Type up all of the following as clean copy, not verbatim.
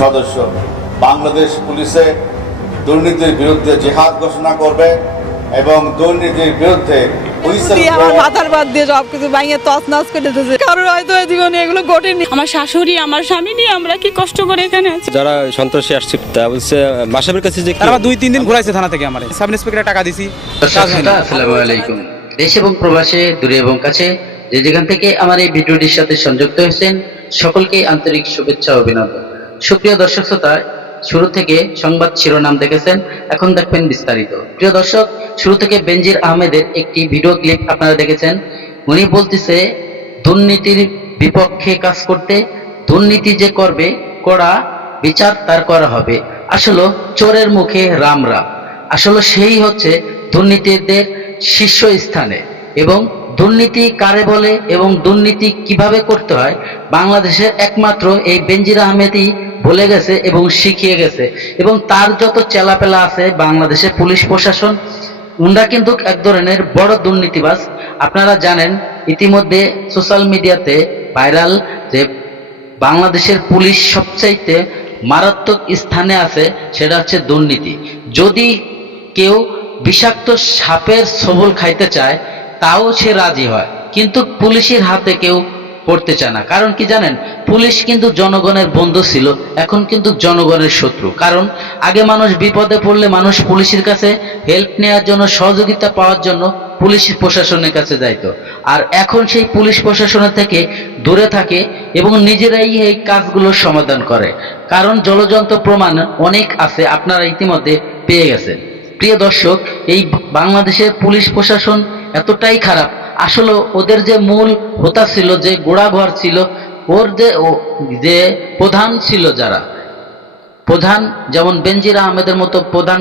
সদস্য বাংলাদেশ পুলিশে দুর্নীতির বিরুদ্ধে জিহাদ ঘোষণা করবে এবং দুর্নীতির বিরুদ্ধে আমার মাথার বাদ দিয়ে সবকিছু ভাঙিয়ে তছনছ করে দিতেছে। কারোর হয়তো এই জীবনে এগুলো ঘটেনি। আমার শাশুড়ি আমার স্বামী নিয়ে আমরা কি কষ্ট করে এখানে আছি। যারা সন্ত্রাসী আসছে তা বলছে মাসাবের কাছে যে তারা 2-3 দিন ঘুরাইছে থানা থেকে। আমার সাব ইন্সপেক্টর টাকা দিছি। আসসালামু আলাইকুম। দেশ এবং প্রবাসে, দূরে এবং কাছে, যে যেখান থেকে আমার এই ভিডিওটির সাথে সংযুক্ত হয়েছেন সকলকে আন্তরিক শুভেচ্ছা ও অভিনন্দন। সুপ্রিয় দর্শক শ্রোতা, শুরু থেকে সংবাদ শিরোনাম দেখেছেন, এখন দেখবেন বিস্তারিত। প্রিয় দর্শক, শুরু থেকে বেনজির আহমেদের একটি ভিডিও ক্লিপ আপনারা দেখেছেন। উনি বলতেছে দুর্নীতির বিপক্ষে কাজ করতে, দুর্নীতি যে করবে কড়া বিচার তার করা হবে। আসলে চোরের মুখে রাম রাম, আসলে সেই হচ্ছে দুর্নীতিদের শীর্ষস্থানে। এবং দুর্নীতি কারে বলে এবং দুর্নীতি কিভাবে করতে হয় বাংলাদেশের একমাত্র এই বেনজির আহমেদই বলে গেছে এবং শিখিয়ে গেছে। এবং তার যত চেলাপেলা আছে বাংলাদেশের পুলিশ প্রশাসন, উনরা কিন্তু এক ধরনের বড় দুর্নীতিবাজ। আপনারা জানেন ইতিমধ্যে সোশ্যাল মিডিয়াতে ভাইরাল যে বাংলাদেশের পুলিশ সবচাইতে মারাত্মক স্থানে আছে, সেটা হচ্ছে দুর্নীতি। যদি কেউ বিষাক্ত সাপের ছোবল খাইতে চায় তাও সে রাজি হয়, কিন্তু পুলিশের হাতে কেউ পড়তে চায় না। কারণ কি জানেন, পুলিশ কিন্তু জনগণের বন্ধু ছিল, এখন কিন্তু জনগণের শত্রু। কারণ আগে মানুষ বিপদে পড়লে মানুষ পুলিশের কাছে হেল্প নেওয়ার জন্য, সহযোগিতা পাওয়ার জন্য পুলিশ প্রশাসনের কাছে যাইতো। আর এখন সেই পুলিশ প্রশাসনের থেকে দূরে থাকে এবং নিজেরাই এই কাজগুলোর সমাধান করে। কারণ জলযন্ত্র প্রমাণ অনেক আছে, আপনারা ইতিমধ্যে পেয়ে গেছেন। প্রিয় দর্শক, এই বাংলাদেশের পুলিশ প্রশাসন এতটাই খারাপ। আসলে ওদের যে মূল হোতা ছিল, যে গোড়াঘর ছিল, ওর যে প্রধান ছিল, যারা প্রধান, যেমন বেনজির আহমেদের মতো প্রধান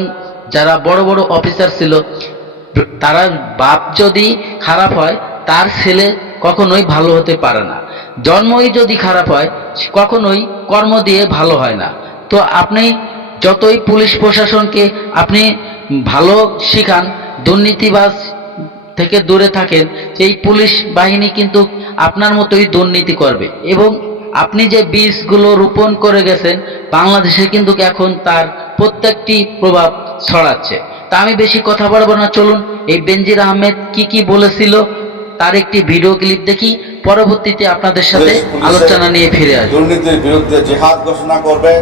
যারা বড় বড় অফিসার ছিল, তারা বাপ যদি খারাপ হয় তার ছেলে কখনোই ভালো হতে পারে না। জন্মই যদি খারাপ হয় কখনোই কর্ম দিয়ে ভালো হয় না। তো আপনি যতই পুলিশ প্রশাসনকে আপনি ভালো শিখান, দুর্নীতিবাজ থেকে দূরে থাকেন, সেই পুলিশ বাহিনী কিন্তু আপনার মতোই দুর্নীতি করবে। এবং আপনি যে বীজগুলো রোপণ করে গেছেন বাংলাদেশে কিন্তু এখন তার প্রত্যেকটি প্রভাব ছড়াচ্ছে। তা আমি বেশি কথা বলবো না, চলুন এই বেনজির আহমেদ কি বলেছিল তার একটি ভিডিও ক্লিপ দেখি, পরবর্তীতে আপনাদের সাথে আলোচনা নিয়ে ফিরে আসবো। দুর্নীতির বিরুদ্ধে জিহাদ ঘোষণা করবে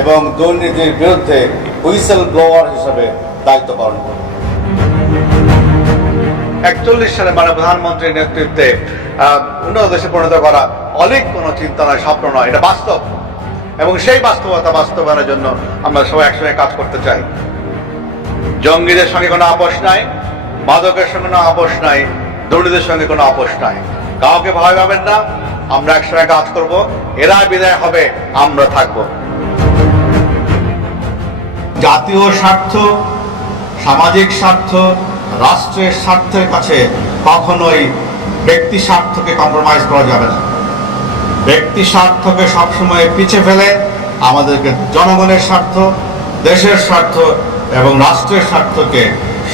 এবং দুর্নীতির বিরুদ্ধে হুইসেল ব্লোয়ার হিসেবে দায়িত্ব পালন করবে। 41 সালে মাননীয় প্রধানমন্ত্রীর নেতৃত্বে উন্নত দেশে পরিণত করা অলিক কোনো চিন্তা নয়, স্বপ্ন নয়, এটা বাস্তব। এবং সেই বাস্তবতা বাস্তবায়নের জন্য আমরা সবাই একসঙ্গে কাজ করতে চাই। জঙ্গিদের সঙ্গে কোনো আপোষ নাই, মাদকের সঙ্গে কোনো আপোষ নাই, দুর্নীতির সঙ্গে কোনো আপোষ নাই। কাউকে ভয় পাবেন না, আমরা একসঙ্গে কাজ করব। এরা বিদায় হবে, আমরা থাকব। জাতীয় স্বার্থ, সামাজিক স্বার্থ, রাষ্ট্রের স্বার্থের কাছে কখনোই ব্যক্তি স্বার্থকে কম্প্রোমাইজ করা যাবে না। ব্যক্তি স্বার্থকে সবসময় পিছিয়ে ফেলে আমাদেরকে জনগণের স্বার্থ, দেশের স্বার্থ এবং রাষ্ট্রের স্বার্থকে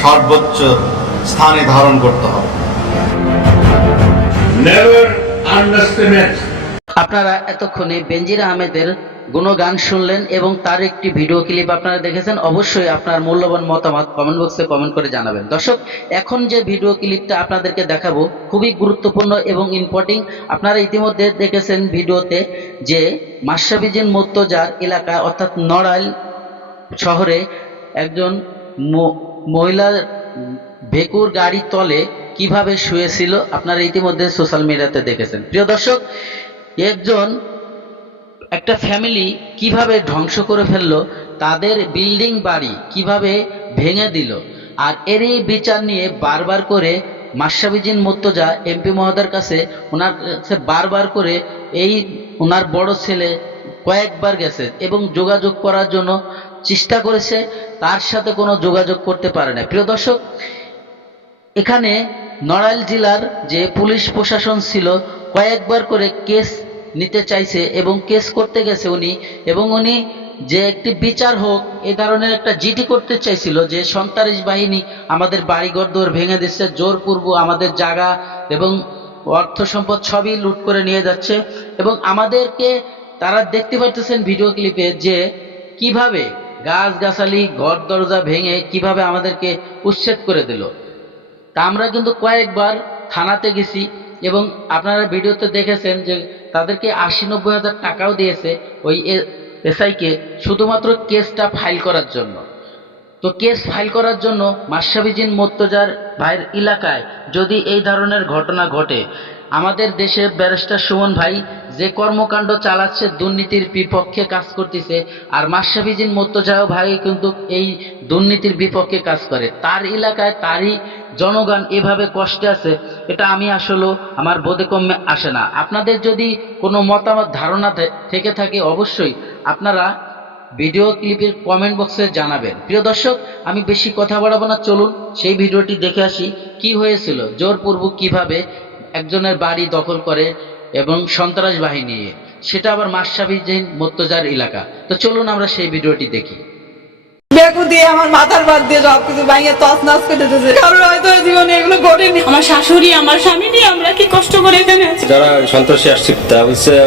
সর্বোচ্চ স্থানে ধারণ করতে হবে। আপনারা এতক্ষণে বেনজির আহমেদের গুণগান শুনলেন এবং তার একটি ভিডিও ক্লিপ আপনারা দেখেছেন। অবশ্যই আপনার মূল্যবান মতামত কমেন্ট বক্সে কমেন্ট করে জানাবেন। দর্শক, এখন যে ভিডিও ক্লিপটা আপনাদেরকে দেখাবো খুবই গুরুত্বপূর্ণ এবং ইম্পর্টেন্ট। আপনারা ইতিমধ্যে দেখেছেন ভিডিওতে যে মাশরাফি মুর্তজার এলাকায় অর্থাৎ নড়াইল শহরে একজন মহিলার ভেকুর গাড়ির তলে কিভাবে শুয়েছিল, আপনারা ইতিমধ্যে সোশ্যাল মিডিয়াতে দেখেছেন। প্রিয় দর্শক, একটা ফ্যামিলি কিভাবে ধ্বংস করে ফেললো, তাদের বিল্ডিং বাড়ি কিভাবে ভেঙে দিল, আর এরই বিচার নিয়ে বারবার করে মাশরাফি মুর্তজা এমপি মহোদয়ের কাছে, ওনার কাছে বারবার করে এই ওনার বড় ছেলে কয়েকবার গেছে এবং যোগাযোগ করার জন্য চেষ্টা করেছে, তার সাথে কোনো যোগাযোগ করতে পারে না। প্রিয় দর্শক, এখানে নড়াইল জেলার যে পুলিশ প্রশাসন ছিল কয়েকবার করে কেস নিতে চাইছে এবং কেস করতে গেছে উনি, এবং উনি যে একটি বিচার হোক এই ধরনের একটা জিডি করতে চাইছিল, যে সন্ত্রাসী বাহিনী আমাদের বাড়িঘর দৌড় ভেঙে দিচ্ছে, জোরপূর্ব আমাদের জায়গা এবং অর্থ সম্পদ সবই লুট করে নিয়ে যাচ্ছে এবং আমাদেরকে তারা দেখতে পারতেছেন ভিডিও ক্লিপে যে কিভাবে গাছগাছালি ঘর দরজা ভেঙে কিভাবে আমাদেরকে উচ্ছেদ করে দিল। তা আমরা কিন্তু কয়েকবার থানাতে গেছি এবং আপনারা ভিডিওতে দেখেছেন যে তাদেরকে ৮০-৯০ হাজার টাকাও দিয়েছে ওই এসআইকে শুধুমাত্র কেসটা ফাইল করার জন্য। তো কেস ফাইল করার জন্য মাশরাফি মুর্তজার ভাইয়ের এলাকায় যদি এই ধরনের ঘটনা ঘটে, আমাদের দেশে ব্যারিস্টার সুমন ভাই যে কর্মকাণ্ড চালাচ্ছে দুর্নীতির বিপক্ষে কাজ করতেছে, আর মাশরাফি মুর্তজা ভাই কিন্তু এই দুর্নীতির বিপক্ষে কাজ করে। তার এলাকায় তারই জনগণ এভাবে কষ্টে আছে, এটা আমি আসলে আমার বোধে কমে আসে না। আপনাদের যদি কোনো মতামত ধারণা থেকে থাকে অবশ্যই আপনারা ভিডিও ক্লিপের কমেন্ট বক্সে জানাবেন। প্রিয় দর্শক, আমি বেশি কথা বাড়াবো না, চলুন সেই ভিডিওটি দেখে আসি কি হয়েছিল জোরপূর্বক কিভাবে একজনের বাড়ি দখল করে এবং সন্ত্রাস বাহিনী নিয়ে, সেটা আবার মাশরাফি মুর্তজার এলাকা। তো চলুন আমরা সেই ভিডিওটি দেখি। বেকু দিয়ে আমার মাথার বাদ দিয়ে সবকিছু ভাঙে তছনছ করে দিতেছে। কারণ হয়তো এই জীবনে এগুলো ঘটেনি। আমার শাশুড়ি আমার স্বামী নিয়ে আমরা কি কষ্ট করে এখানে আছি। যারা সন্ত্রাসী আসছে তারা বলছে